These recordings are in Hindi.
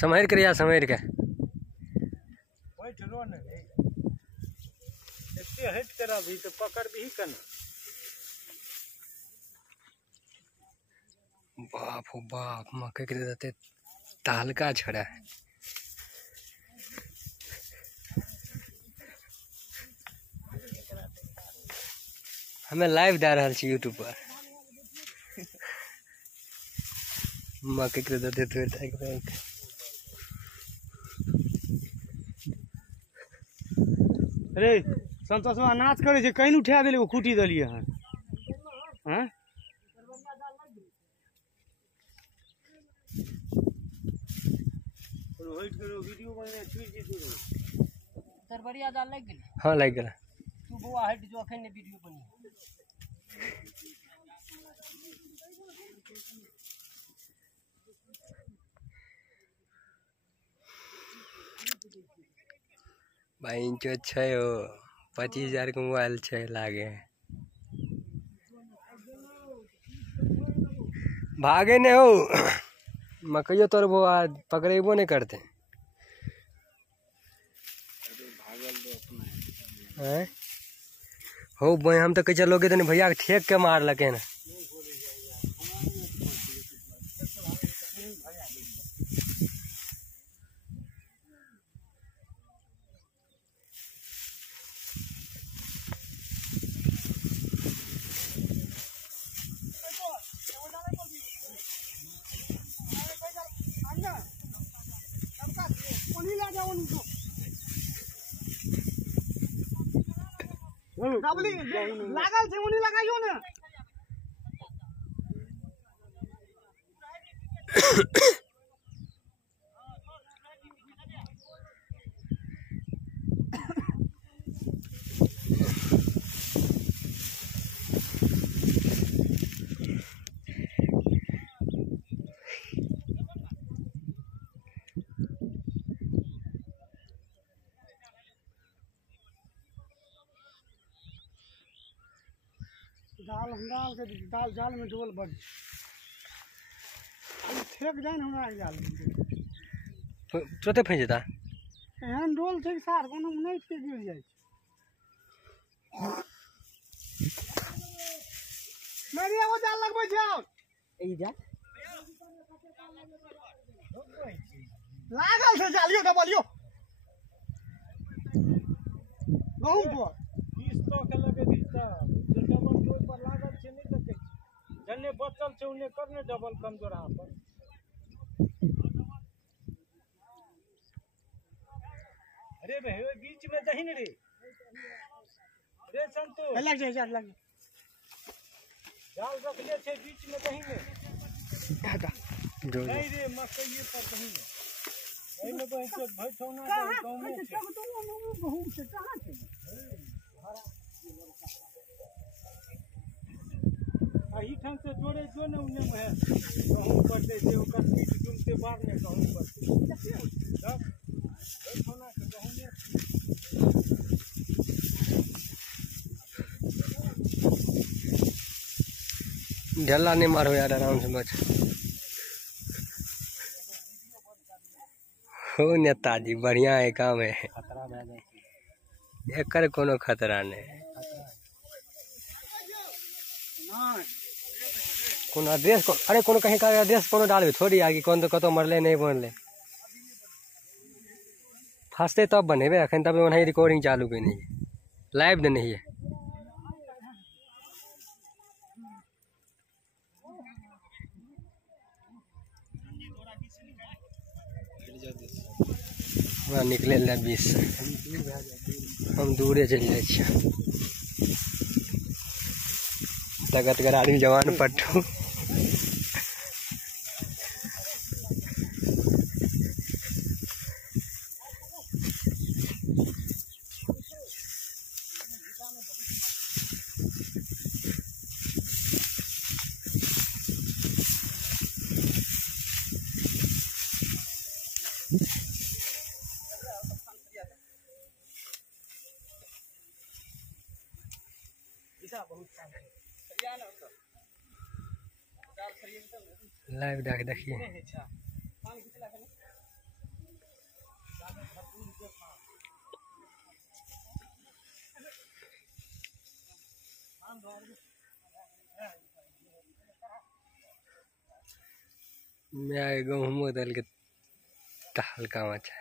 समझ कर या समझ के हट करा भी तो पकड़ भी करना। बाप हो बाप मक्के के देते तालका छड़ा है। हमें लाइव दे रहा छी यूट्यूब पर मक्के के देते थोड़े अरे संतोषवा नाच करे छे कहीं उठा देले खूटी दलिए हन हैं वेट करो वीडियो बने छुई जी दो तरबरिया जाल लग गेल। हां लग गेल तू बुआ हट जो अखन ने वीडियो बनी भाई जो छै ओ 25,000 के मोबाइल छै लागे भागे ने हो मकइयो तोर वो आज पकड़ेबो नहीं करते हैं हो भाई हम तो कह चलोगे तो भैया के ठेक के मार लगे ना लागल छे उनी लगाइयो ना दाल जाल में डोल बढ़ फेंक जाए ना हमरा जाल तुरते फंस जेता एहन डोल छै सार कोनो नहीं के गिर जाए मेरी एगो जाल लगबै छै ई जा लागल छै जालियो डबलियो गहूं पर 20 के लगे दिसता डबल कोई पर लागल छै नहीं देखे जन्ने बचल छै उन्ने करने डबल कमजोर हां पर अरे भाई बीच में दही रे रे संतो लग जाए लग जाल रख ले छे बीच में दही में हटा नहीं रे मकई पर दही में एई में तो भैठौना गांव में गहूं से कहां छै आई ठाम से जोड़े जो ने उन्ने में है गहूं पड़ते से ओकर पीठ जुमते बार ने गहूं पड़ते तब भैठौना के गहूं में ढल्ला नहीं मारो यार आराम से बच हो नेताजी बढ़िया है काम है खतरा भए जाए छै एकर कोनो खतरा नहीं कोनो आदेश को अरे कोनो कहीं का आदेश कोनो डालबे थोड़ी आगे कौन तो कतो मरले नहीं बनले फंसते तब बनेबे अखन तब वही रिकॉर्डिंग चालू के नहीं है लाइव दे नहीं है पूरा निकले ला 20 हम दूरे चल जाए तगत गराड़ी जवान पट्टू लाइव देखिए मैं गहूँ दल के हल्का मचा है।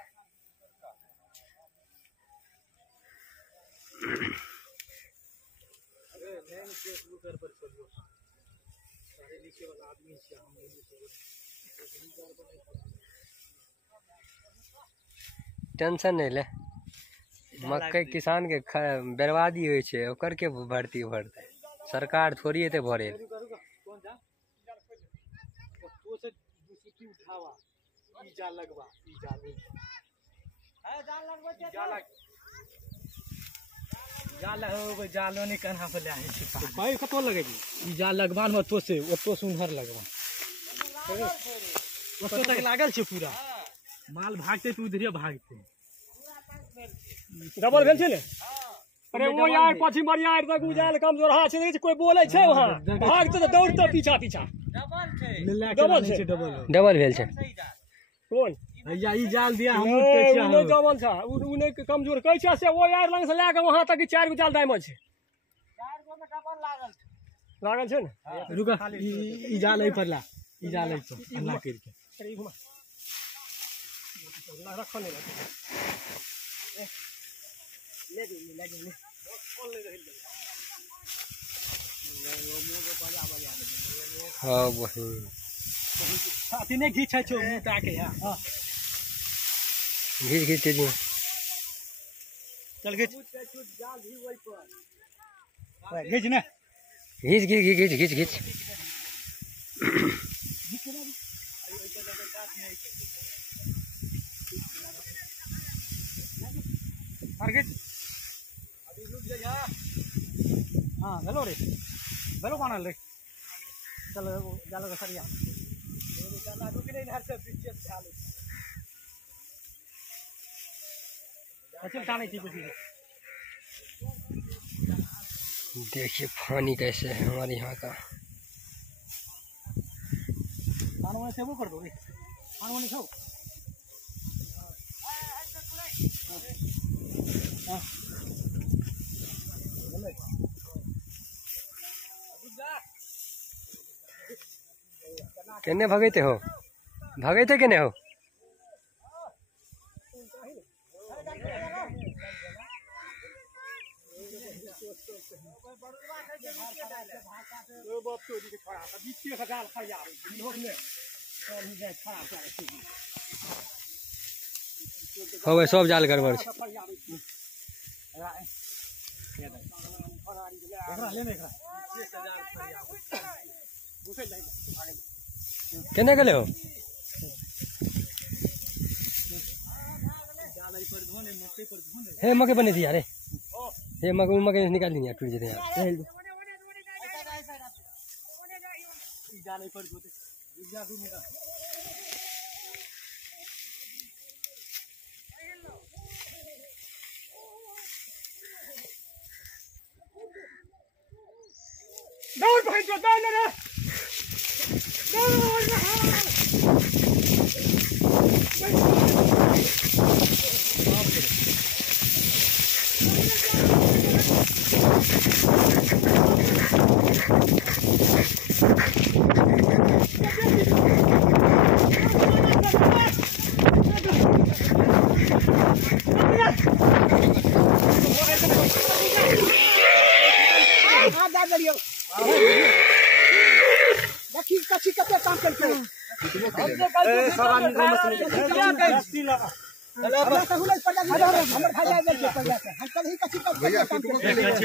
टेंशन नहीं ले, मकई किसान के बर्बादी हो छे, ओकर के भर्ती भरते सरकार थोड़ी एते भरे। जालो नहीं कन्हा पे ले भाई कतो लगे जी ई जाल लगवान में तो से ओतो सुनहर लगवा ओतो तक लागल छे पूरा माल भागते तू इधर भागते डबल भेल छे ने। अरे वो यार पछी मरिया यार तक उजाल कमजोर हा छे, कोई बोले छे वहां भागते तो दौड़ते पीछा पीछा डबल छे डबल भेल छे कौन भैया ई जाल दिया हम पे छे उ डबल था उने कमजोर कह छे से वो यार लंग से लाके वहां तक 4 गो जाल दाइम छे 4 गो में डबल लागल छे ने। रुका ई जाल ए परला ई जाल ए तो अल्लाह कर के अरे घुमा ला रखो ने ले दे खोल ले रही हां वही साथी ने घी छे मुंह ताके हां घीच घीच जी चल घीच जाल भी वही पर घीच ना घीच घीच घीच घीच घीच और घीच अभी रुक जा। हां हेलो रे हेलो बनल रे चल जालो का सरिया जाला रुक नहीं हर से बीच से आले अच्छा टाने की कुछ देखिए पानी कैसे है हमारे यहाँ का। पानी में से वो कर दो रे पानी में खाओ केने भगते हो भगते केने हो हो सब जाल गड़बड़ छे। केने गेले हो हे मके बने दिया रे हे मके निकाल दिया टूट जेते यार दौड़ भाई जो दौड़ रे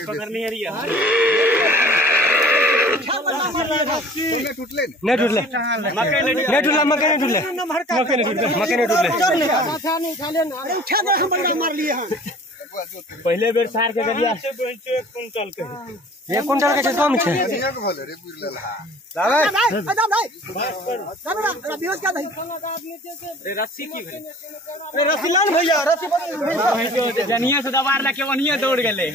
पकड़नी है नहीं टूटले नहीं टूटला मके नहीं टूटले मके नहीं टूटले पहले बेर सार के दरिया 1 कुंटल के 1 कुंटल के कम छे रस्सी की रस्सी लान भैया रस्सी जनिया से दबार ला के वनिया दौड़ गेले।